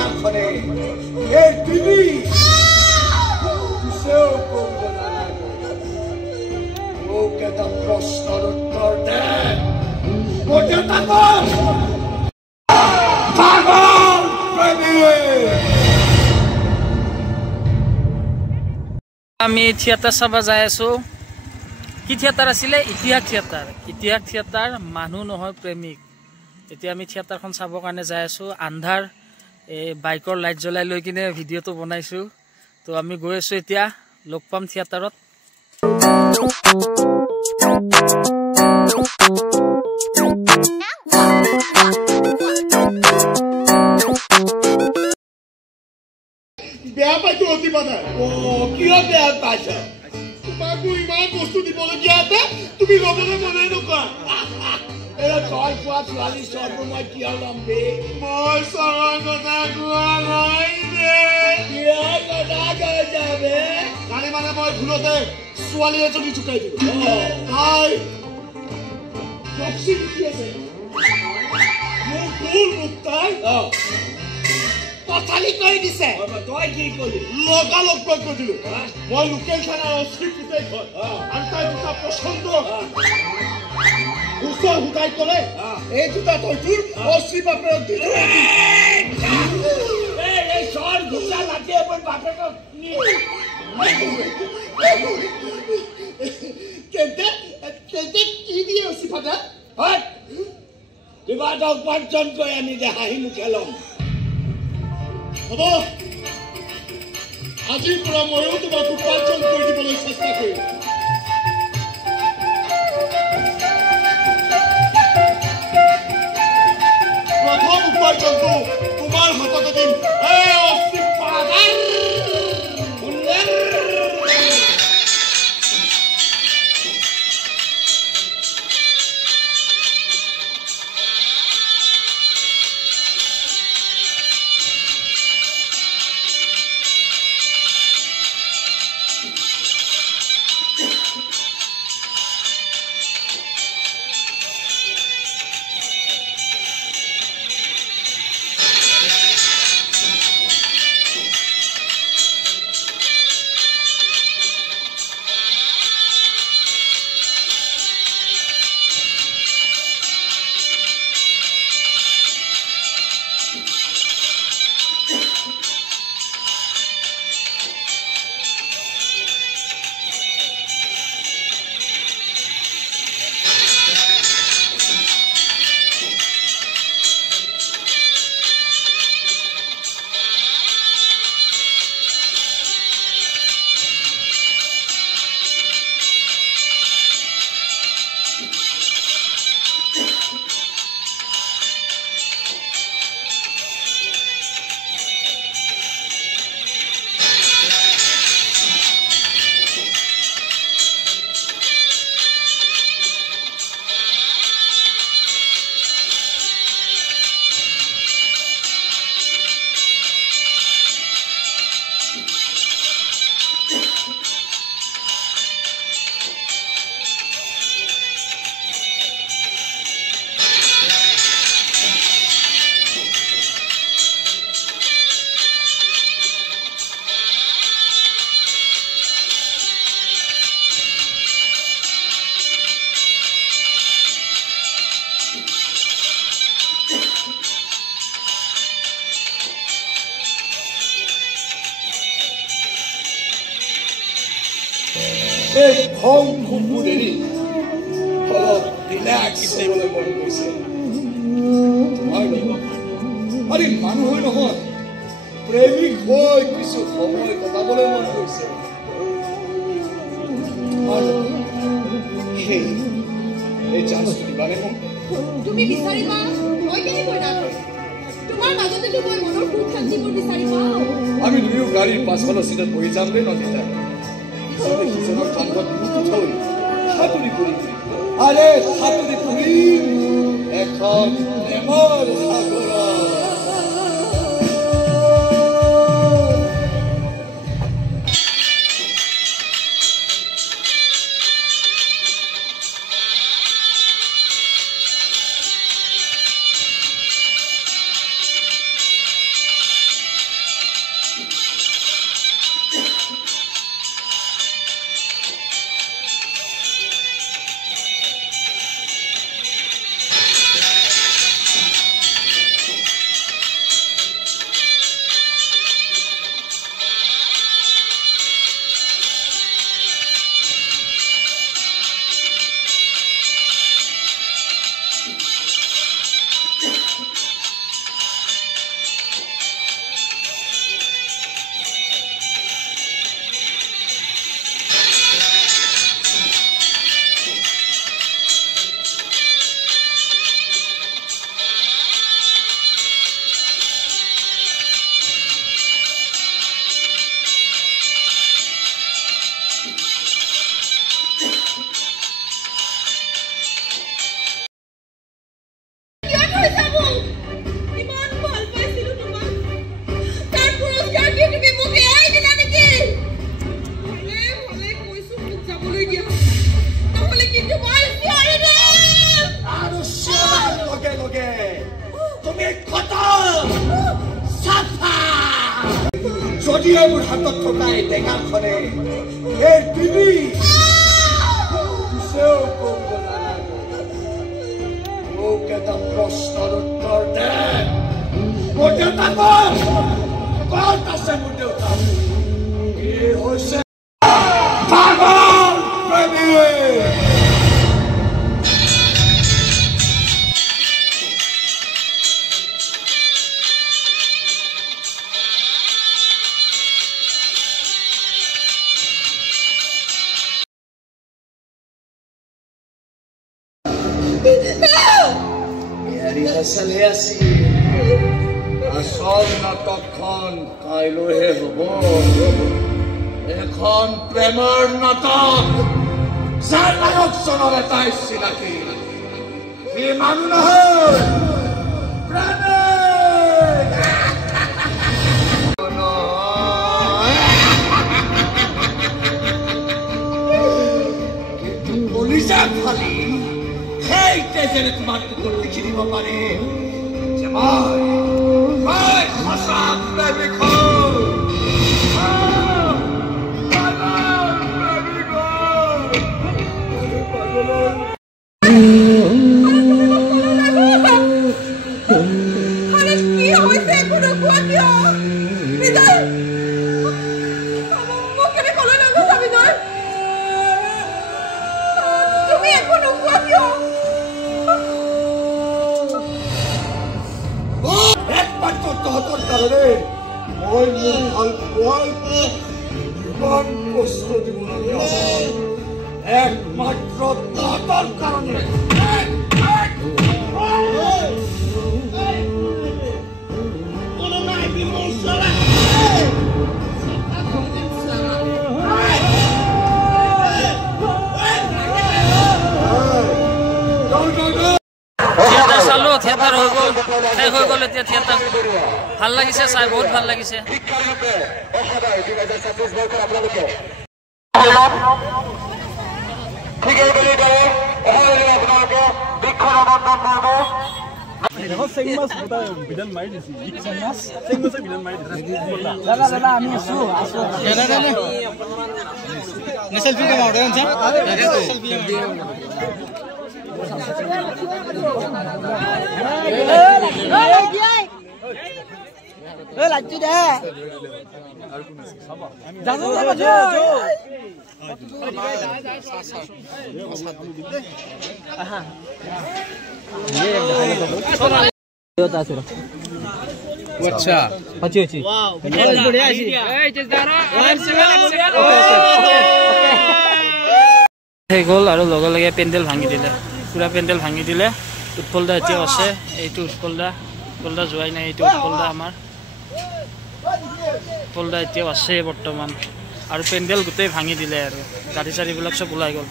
দিনাখনে এই তিনি কিছেও কৰিব নালাগে মোক এটা প্ৰশ্নৰ উত্তৰ দে মোৰ দেউতাক আমি থিয়েটাৰ চাব যাই আছো কি থিয়েটাৰ আছিলে ইতিহাস থিয়েটাৰ মানুহ নহয় প্ৰেমিক এতিয়া আমি থিয়েটাৰখন চাবৰ কাৰণে যাই আছো আন্ধাৰ এই বাইকৰ লাইট জ্বলাই লৈ কিনে ভিডিঅ'টো বনাইছো তো আমি গৈ আছো এতিয়া লগ পাম থিয়েটাৰত বেয়া পাইছো অতিবাদা কিয় বেয়া পাইছা তোমাকো ইমান বস্তু দিবলগীয়া আছে তুমি ল'বলৈ মনে নকৰা এৰা তই কোৱা ছোৱালী চৰবোৰ মই কিয় ল'ম বে মই চৰৰ কথা কোৱা নাই বে কিয় কথা কৈছা বে কালি মানে মই ভুলতে ছোৱালী এজনী চুকাই দিলো তাই বক্সিং শিকি আছে মোৰ ভুল মোক তাই পথালি কৰি দিছে তই কি কৰিলি লগালগ কৈ দিলো মই লোকেল খানাৰ অস্থি ফুটাই থৈ আৰু তাই দুটা পচন্দ ওচৰ শুকাই ক'লে এই দুটা তই তোৰ অস্থি বাপেৰক দিলো এই চৰ ঘুচা লাঠি এবাৰ বাপেকক কেন্তে কি দিয়ে অস্থি ফাটা কিবা এটা উপাৰ্জন কৰি আনি দে হাঁহি মুখে ল'ম হ'ব আজিৰ পৰা ময়ো তোমাক উপাৰ্জন কৰি দিবলৈ চেষ্টা কৰিম প্ৰথম উপাৰ্জনটো তোমাৰ হাততে দিম এই খং খুববোৰ এৰি অলপ ৰিলেক্স কৰিবলৈ মন গৈছে আৰে মানুহ নহয় প্ৰেমিক হৈ কিছু সময় কটাবলৈ মন গৈছে এই চান্সটো দিবানে মোক তুমি বিচাৰিবা মই কেনেকৈ নাপাম তোমাৰ মাজতেতো মই মনৰ সুখ শান্তিবোৰ বিচাৰি পাওঁ আমি দুয়ো গাড়ীৰ পাছফালৰ চিটত বহি যাম দেই নদিতা সিজনৰ কান্ধত মুঠি থৈ সাঁতুৰি ফুৰিম আৰে সাঁতুৰি ফুৰিম এখন প্ৰেমৰ সাগৰত যদিহে মোৰ হাতত থকা এই টেঙাখনে এই দিবি পিছেও কৰিব নালাগে মোক এটা প্ৰশ্নৰ উত্তৰ দে মোৰ দেউতা ক'ত আছে মোৰ দেউতা কি হৈছে পাগল প্ৰেমিক চলি আছি আসল নাটকখন কাইলৈহে হ'ব এখন প্ৰেমৰ নাটক যাৰ নায়কজনৰ এটাই চিনাকি সি মানুহ নহয় কিন্তু কলিজা খালি সেই তেজেৰে তোমাৰ কুকুৰ লিখি দিব পাৰে যে মই সঁচা প্ৰেমিক তহঁতৰ কাৰণে মই মোৰ ভাল পোৱাই ইমান কষ্ট দিবলগীয়া একমাত্ৰ তহঁতৰ কাৰণে চালো থিয়েটাৰ হৈ গ'ল শেষ হৈ গ'ল এতিয়া থিয়েটাৰ ভাল লাগিছে চাই বহুত ভাল লাগিছে গ'ল আৰু লগে লগে পেণ্ডেল ভাঙি দিলে পুৰা পেণ্ডেল ভাঙি দিলে উৎপল দা এতিয়াও আছে এইটো উৎপল দা যোৱাই নাই এইটো উৎপল দা আমাৰ উৎপল দা এতিয়াও আছে বৰ্তমান আৰু পেণ্ডেল গোটেই ভাঙি দিলে আৰু গাড়ী চাড়ীবিলাক চব ওলাই গ'ল